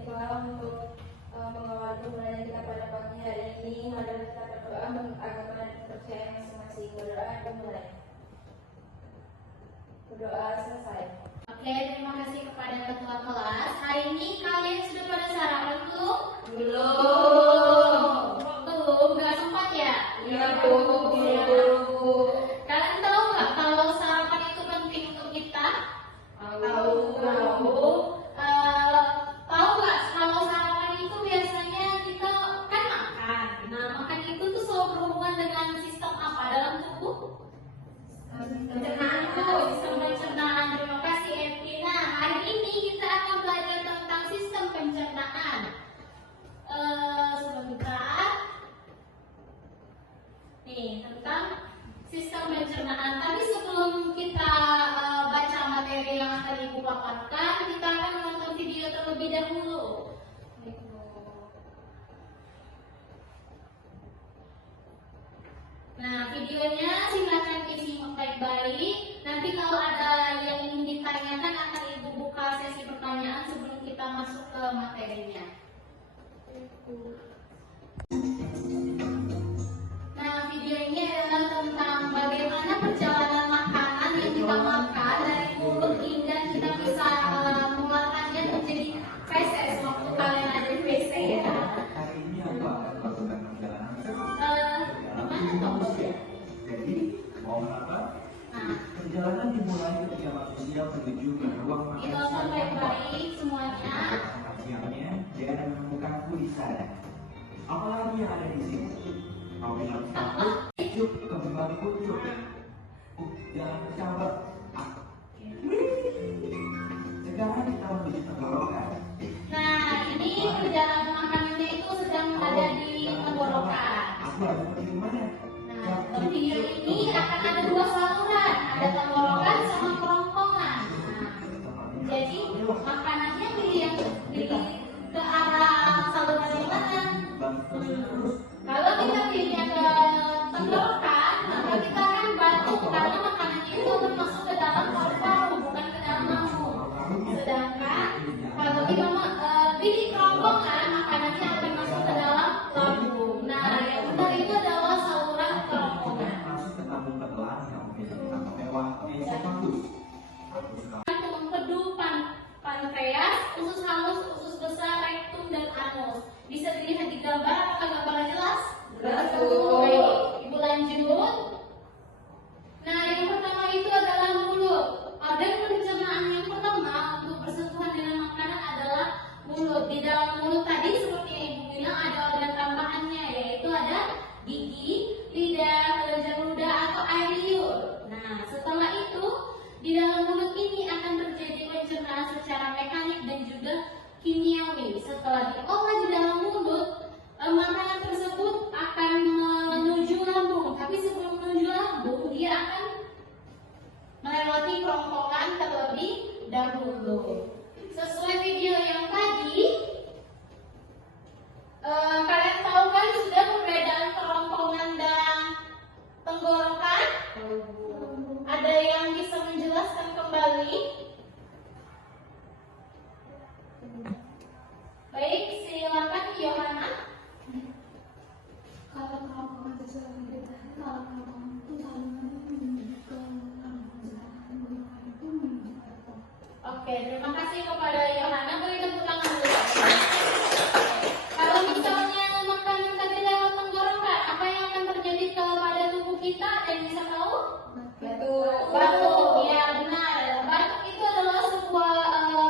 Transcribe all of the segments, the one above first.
berdoa untuk mengawal hubungan kita pada pagi hari ini. Mari kita berdoa menurut agama dan kepercayaan masing-masing. Berdoa dimulai. Berdoa selesai. Oke, terima kasih kepada ketua kelas. Hari ini kalian sudah pada sarapan belum? Belum, nggak sempat ya? Iya, Bu. Kalian tahu nggak kalau sarapan itu penting untuk kita? Tahu. Tahu nggak kalau sarapan itu biasanya kita kan makan. Nah, makan itu tuh selalu berhubungan dengan sistem apa dalam tubuh? Pencernaan. Sistem pencernaan. Terima kasih, Evina. Hari ini kita akan belajar tentang sistem pencernaan. Sebentar. Nih, tentang sistem pencernaan. Tapi sebelum kita baca materi yang akan Ibu paparkan, kita akan menonton video terlebih dahulu. Nah, videonya silakan disimak baik-baik. Nanti kalau ada yang ingin ditanyakan akan Ibu buka sesi pertanyaan sebelum kita masuk ke materinya. Nah, video ini adalah tentang bagaimana perjalanan makanan yang kita makan dari mulut hingga kita bisa mengeluarkannya menjadi feses waktu kalian ada di WC ya. Hari ini aku akan melakukan perjalanan. Gimana toh? Jadi, mau apa? Nah, Perjalanan dimulai ketika manusia menuju ke ruang makan ditonton siang. baik-baik semuanya. Makan siangnya, dia akan menemukanku di sana. Apalagi yang ada di sini? Kau bilang takut, cup, kembang kucuk. Jangan bercampur. Sekarang kita menuju tenggorokan. Nah, ini perjalanan makanannya itu sedang ada di tenggorokan. Aku harus pergi kemana? Nah, dalam video ini akan ada dua saluran, ada tenggorokan sama kerongkongan. Nah, jadi makanannya di ke arah saluran yang mana? Kalau kita pilihnya ke tenggorokan, maka kita akan batuk karena makanannya itu akan masuk ke dalam paru-paru, bukan ke dalam lambung. Sedangkan kalau kita pilih kerongkongan, makanannya akan masuk ke dalam lambung. Nah, yang benar itu adalah saluran kerongkongan. Masuk ke tabung tetelan yang memiliki tampak mewah, esophagus. Untuk empedu pankreas, usus halus, usus besar, rektum, dan anus. Bisa dilihat di gambar, apakah gambarnya jelas? Jelas, Bu. Baik, Ibu lanjut. Nah, yang pertama itu adalah mulut. Organ pencernaan yang pertama untuk bersentuhan dengan makanan adalah mulut. Di dalam mulut tadi seperti yang Ibu bilang ada organ tambahannya, yaitu ada gigi, lidah, kelenjar ludah atau air liur. Nah, setelah itu di dalam mulut ini akan terjadi pencernaan secara mekanik dan juga kimiawi. Setelah diolah di dalam mulut, makanan tersebut akan menuju lambung. Tapi sebelum menuju lambung, dia akan melewati kerongkongan terlebih dahulu. Sesuai video yang tadi, kalian tahu kan sudah perbedaan kerongkongan dan tenggorokan? Ada yang bisa menjelaskan kembali? Baik, silakan Yohana. Kalau kerongkongan sesuai kita, kalau kerongkongan itu saluran menuju ke tenggorokan itu menuju ke otak. Oke, terima kasih kepada Yohana. Beri tepuk tangan dulu. Kalau misalnya makanan tadi lewat tenggorokan, apa yang akan terjadi kepada tubuh kita? Ada yang bisa tahu? Batuk, ya benar. Batuk itu adalah sebuah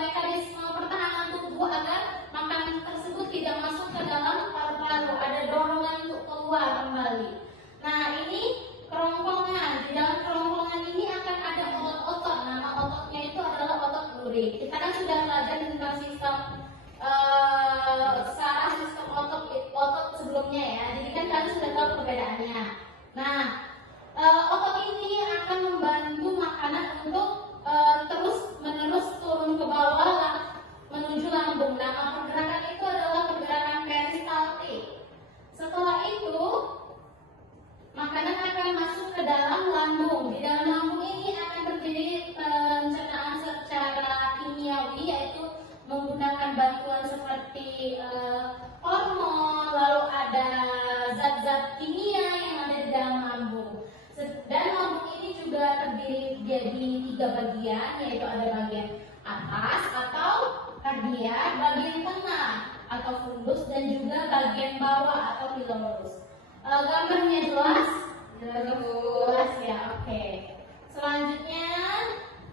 mekanisme pertahanan tubuh agar makanan tersebut tidak masuk ke dalam paru-paru. Ada dorongan untuk keluar kembali. Nah, ini kerongkongan. Di dalam kerongkongan ini akan ada otot-otot. Nama ototnya itu adalah otot lurik. Kita kan sudah belajar tentang sistem saraf, sistem otot sebelumnya ya. Jadi kan kalian sudah tahu perbedaannya. Nah, otot ini akan membantu makanan untuk terus-menerus turun ke bawah menuju lambung. Nama pergerakan itu adalah pergerakan peristaltik. Setelah itu, makanan akan masuk ke dalam lambung. Di dalam lambung ini akan terjadi pencernaan secara kimiawi, yaitu menggunakan bantuan seperti hormon, lalu ada zat-zat kimia yang ada di dalam lambung. Dan lambung ini juga terdiri jadi 3 bagian, yaitu ada bagian atas atau kardia, bagian tengah atau fundus, dan juga bagian bawah atau pilorus. Gambarnya jelas? Jelas ya, oke. Selanjutnya,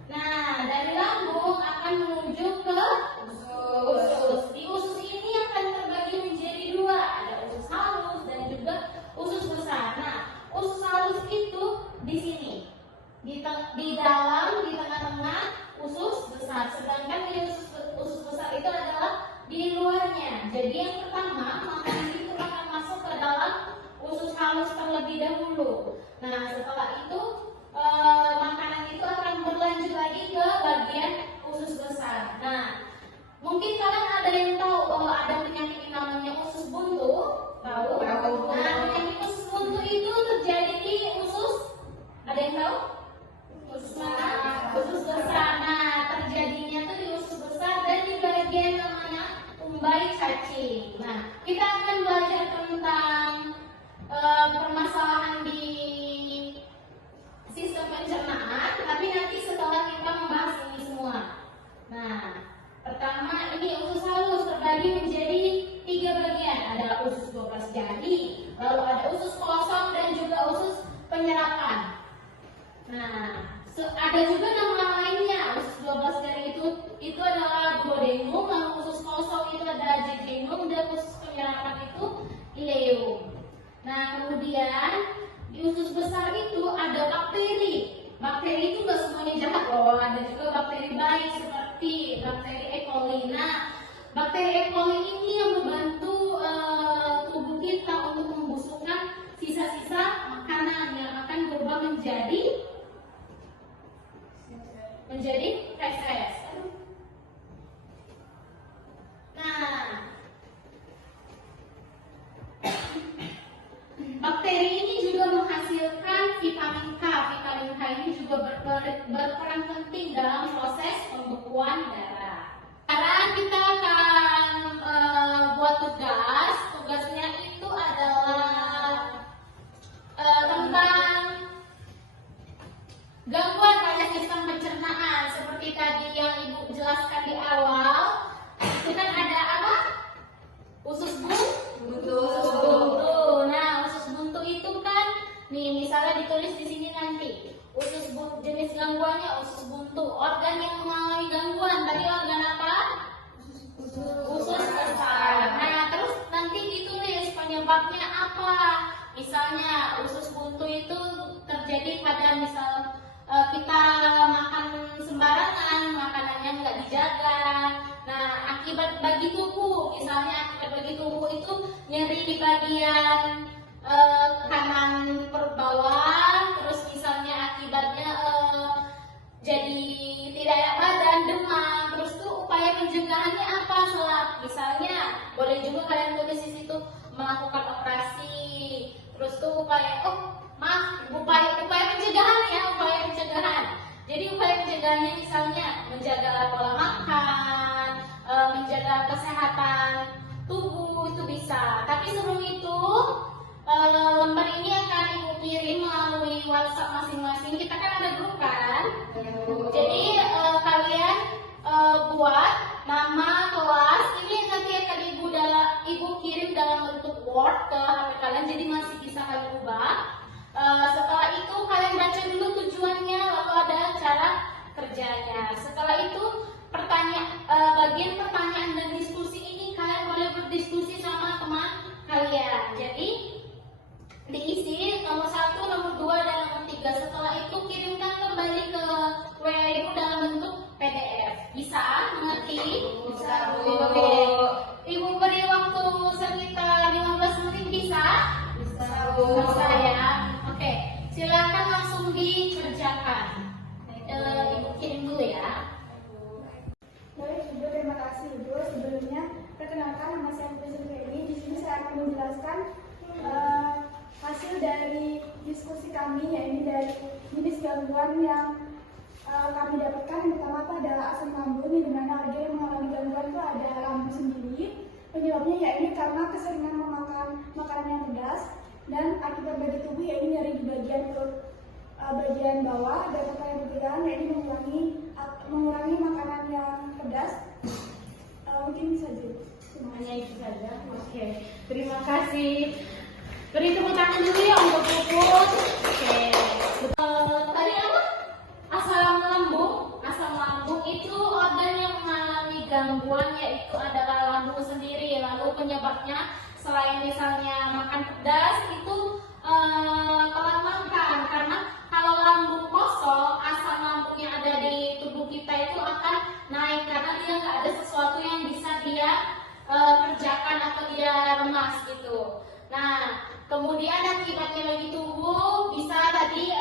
nah dari lambung akan menuju ke usus. Di usus ini akan terbagi menjadi 2, ada usus halus dan juga usus besar. Nah, usus halus itu di sini, di dalam, di tengah-tengah usus besar. Sedangkan di usus besar itu adalah di luarnya. Jadi yang pertama, makanan itu akan masuk ke dalam usus halus terlebih dahulu. Nah, setelah itu makanan itu akan berlanjut lagi ke bagian usus besar. Nah, mungkin kalian ada yang tahu ada penyakit yang namanya usus buntu. Tahu? Nah, penyakit usus buntu itu terjadi di usus. Ada yang tahu? Usus mana? Usus besar. Nah, terjadinya tuh di usus besar dan di bagian namanya umbai cacing. Nah, kita akan belajar tentang permasalahan di sistem pencernaan, tapi nanti setelah kita membahas ini semua. Nah, pertama ini usus halus terbagi menjadi 3 bagian. Ada usus 12 jari, lalu ada usus kosong dan juga usus penyerapan. Nah, ada juga nama lainnya. Usus 12 jari itu adalah duodenum, lalu usus kosong itu ada jejunum, dan usus penyerapan itu ileum. Nah, kemudian di usus besar itu ada bakteri. Bakteri itu nggak semuanya jahat loh. Ada juga bakteri baik seperti bakteri E. coli. Nah, bakteri E. coli ini yang membantu tubuh kita untuk membusukkan sisa-sisa makanan yang akan berubah menjadi feses. Nah, bakteri ini juga menghasilkan vitamin K. Vitamin K ini juga berperan penting dalam proses pembekuan darah. Sekarang kita akan buat tugas. Tugasnya itu adalah tentang gangguan pada sistem pencernaan. Seperti tadi yang Ibu jelaskan di awal, itu kan ada apa? Usus buntu. Nah, usus buntu itu kan, nih misalnya ditulis di sini nanti, usus buntu, jenis gangguannya usus buntu. Organ yang mengalami gangguan tadi organ apa? Usus besar. Nah, terus nanti ditulis penyebabnya apa. Misalnya usus buntu itu terjadi pada kita makan sembarangan, makanannya nggak dijaga. Nah, akibat bagi tubuh, misalnya akibat bagi tubuh itu nyeri di bagian kanan perut bawah, terus misalnya akibatnya jadi tidak enak badan, demam, terus tuh upaya pencegahannya apa? Misalnya boleh juga kalian tulis di situ melakukan operasi, terus tuh upaya pencegahan ya, upaya pencegahan. Jadi upaya pencegahannya misalnya menjaga pola makan, menjaga kesehatan tubuh itu bisa. Tapi sebelum itu lembar ini akan Ibu kirim melalui WhatsApp masing-masing. Kita kan ada grup kan? Jadi kalian buat nama kelas ini nanti akan Ibu kirim dalam bentuk Word ke HP kalian. Jadi masih bisa kalian ubah. Setelah itu kalian baca dulu tujuannya, lalu ada cara kerjanya. Setelah itu bagian pertanyaan dan diskusi ini kalian boleh berdiskusi sama teman kalian. Jadi diisi nomor 1, nomor 2, dan nomor 3. Setelah itu kirimkan kembali ke WA Ibu dalam bentuk PDF. Bisa? Mengerti? Bisa, Bu. Oke. Ibu beri waktu sekitar 15 menit, bisa? Bisa, Bu. Bisa ya. Oke, silakan langsung dikerjakan. Ibu kirim dulu ya. Baik, Ibu, terima kasih Ibu. Sebelumnya, perkenalkan nama saya Putri Feni. Di sini saya akan menjelaskan hasil dari diskusi kami, yaitu dari jenis gangguan yang kami dapatkan. Yang pertama adalah asam lambung, di mana ada yang mengalami gangguan itu ada lambung sendiri, Dan akibat bagi tubuh yaitu nyeri di bagian perut bagian bawah dan yang bergerak yaitu mengurangi makanan yang pedas. Mungkin saja. Hanya itu saja. Oke, terima kasih. Beri tepuk tangan dulu ya untuk Puput. Oke. Tadi apa? Asam lambung itu organ yang mengalami gangguan, yaitu adalah lambung sendiri. Lalu penyebabnya selain misalnya makan pedas itu telat makan, karena kalau lambung kosong asam lambung yang ada di tubuh kita itu akan naik karena dia nggak ada sesuatu yang bisa dia kerjakan atau dia lemas gitu. Nah, kemudian akibatnya bagi tubuh bisa tadi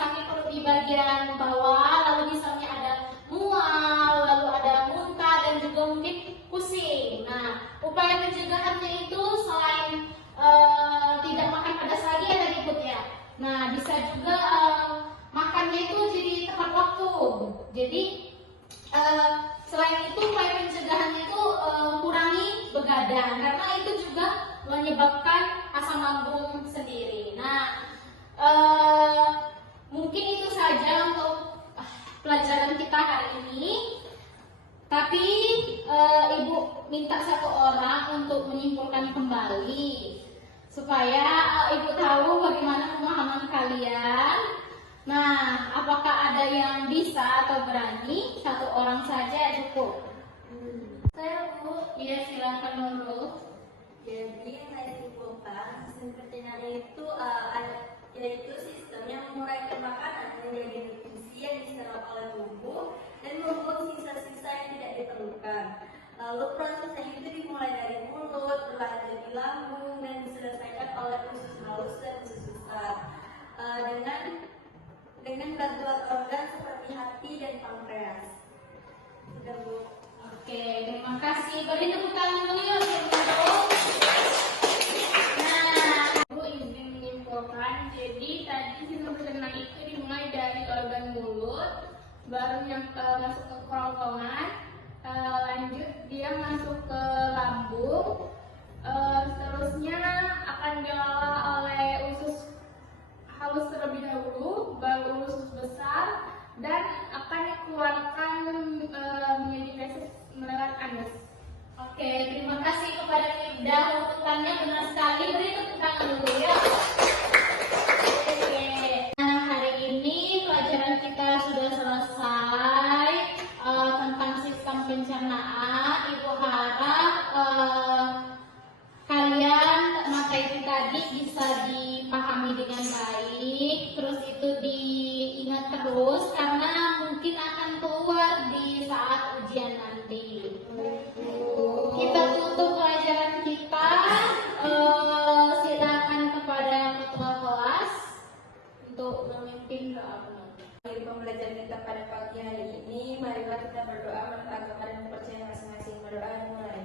sakit perut di bagian bawah, lalu misalnya ada mual, lalu ada muntah dan juga mungkin pusing. Nah, upaya pencegahannya itu selain tidak makan pedas lagi ya tadi Put ya. Nah, bisa juga makannya itu jadi tepat waktu. Jadi selain itu upaya pencegahannya itu kurangi begadang karena itu juga menyebabkan asam lambung sendiri. Nah, mungkin itu saja untuk pelajaran kita hari ini. Tapi Ibu minta satu orang untuk menyimpulkan kembali supaya Ibu tahu bagaimana pemahaman kalian. Nah, apakah ada yang bisa atau berani? Satu orang saja cukup. Saya Bu. Iya, silakan Nurul. Jadi yang saya simpulkan, sistem pencernaan itu yaitu sistem yang menguraikan makanan menjadi nutrisi yang diserap oleh tubuh dan membuang sisa-sisa yang tidak diperlukan. Lalu prosesnya itu dimulai dari mulut, berlanjut di lambung dan diselesaikan oleh usus halus dan usus besar dengan bantuan organ seperti hati dan pankreas. Sudah Bu. Oke, terima kasih. Beri tepuk tangan dulu ya untuk Nurul. Nah, Ibu izin menyimpulkan. Jadi tadi sistem pencernaan itu dimulai dari organ mulut, baru yang masuk ke kerongkongan, lanjut dia masuk ke lambung, seterusnya akan diolah oleh usus halus terlebih dahulu, baru usus besar, dan akan dikeluarkan menjadi feses melewat anus. Oke, terima kasih kepada Firda. Urutannya benar sekali. Beri tepuk tangan dulu ya. Oke. Nah, hari ini pelajaran kita sudah selesai tentang sistem pencernaan. Ibu harap kalian materi tadi bisa dipahami dengan baik, terus itu diingat terus karena mungkin akan keluar di saat ujian nanti. Kita tutup pelajaran kita. Silakan kepada ketua kelas untuk memimpin doa penutup. Di pembelajaran kita pada pagi hari ini, marilah kita berdoa menurut agama dan kepercayaan masing-masing. Berdoa dimulai.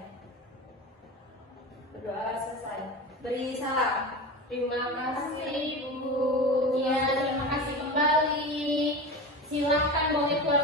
Berdoa selesai. Beri salam. Terima kasih Bu. Ya, terima kasih kembali. Silakan boleh keluar